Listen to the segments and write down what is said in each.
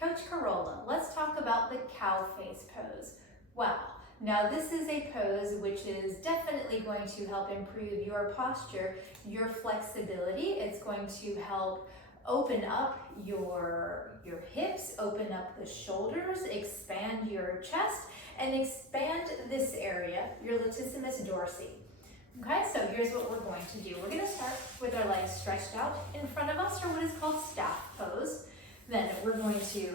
Coach Carolla, let's talk about the cow face pose. Wow, now this is a pose which is definitely going to help improve your posture, your flexibility. It's going to help open up your hips, open up the shoulders, expand your chest, and expand this area, your latissimus dorsi. Okay, so here's what we're going to do. We're going to start with our legs stretched out in front of us, or what is called staff pose. Then we're going to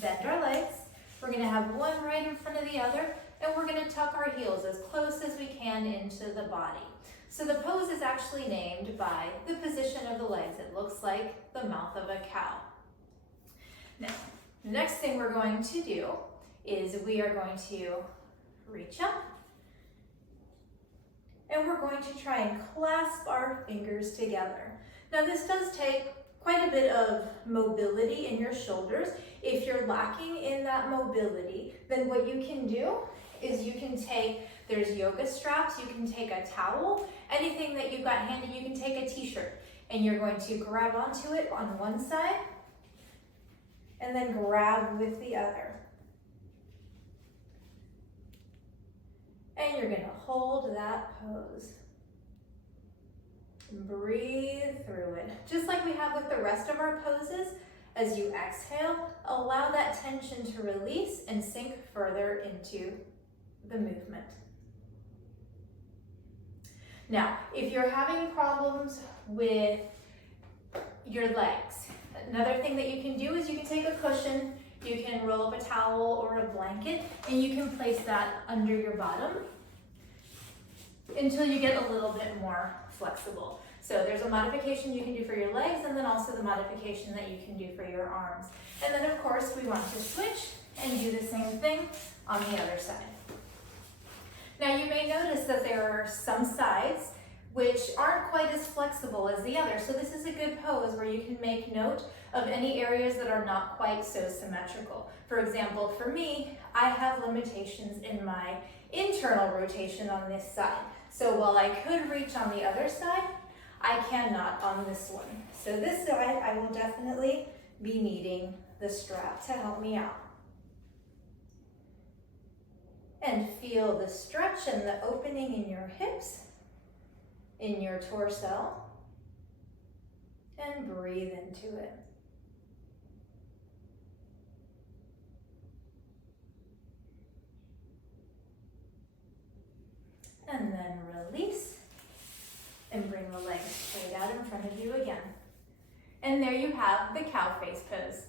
bend our legs. We're going to have one right in front of the other, and we're going to tuck our heels as close as we can into the body. So the pose is actually named by the position of the legs. It looks like the mouth of a cow. Now, the next thing we're going to do is we are going to reach up, and we're going to try and clasp our fingers together. Now this does take quite a bit of mobility in your shoulders. If you're lacking in that mobility, then what you can do is you can take, there's yoga straps, you can take a towel, anything that you've got handy, you can take a t-shirt, and you're going to grab onto it on one side, and then grab with the other. And you're gonna hold that pose. Breathe through it. Just like we have with the rest of our poses, as you exhale, allow that tension to release and sink further into the movement. Now, if you're having problems with your legs, another thing that you can do is you can take a cushion, you can roll up a towel or a blanket, and you can place that under your bottom until you get a little bit more flexible. So there's a modification you can do for your legs, and then also the modification that you can do for your arms. And then of course we want to switch and do the same thing on the other side. Now you may notice that there are some sides which aren't quite as flexible as the other. So this is a good pose where you can make note of any areas that are not quite so symmetrical. For example, for me, I have limitations in my internal rotation on this side. So while I could reach on the other side, I cannot on this one. So this side, I will definitely be needing the strap to help me out. And feel the stretch and the opening in your hips, in your torso, and breathe into it. And then release, and bring the legs straight out in front of you again. And there you have the cow face pose.